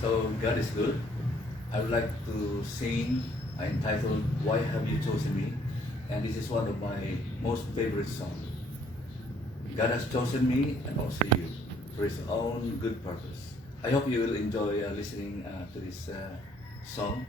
So God is good. I would like to sing entitled "Why Have You Chosen Me," and this is one of my most favorite songs. God has chosen me and also you for His own good purpose. I hope you will enjoy listening to this song.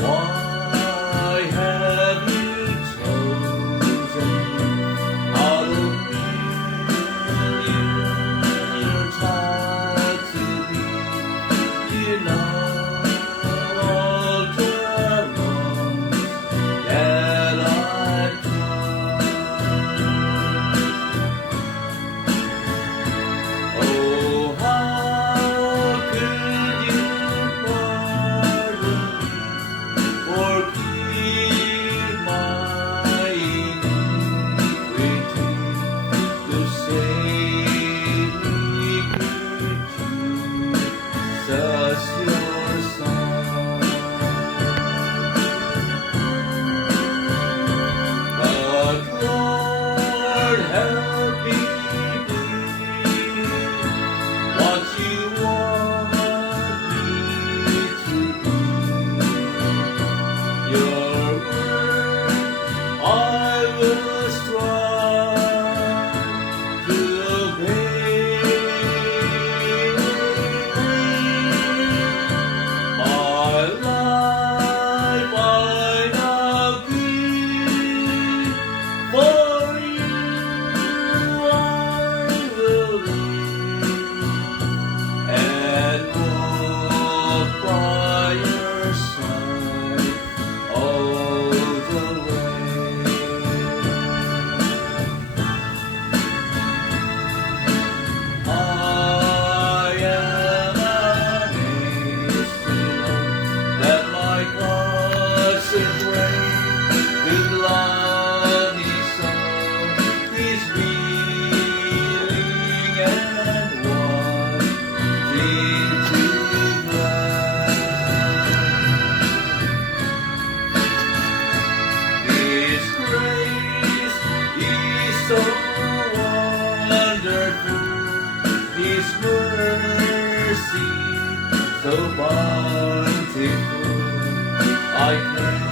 Why have you chosen out of your child to be? You know all the wrongs that I've done. Oh, how could you pardon me? Forgive my iniquity, to save me, could Jesus your Son. But Lord, help me be what you want me to be. Your word I will strive to obey. My life I now give, for you I will live and walk by your side all the way. I am amazed to know that my conscience reigns with lonely soul is reeling and wanting to glad. His grace is so wonderful, His mercy so bountiful. I can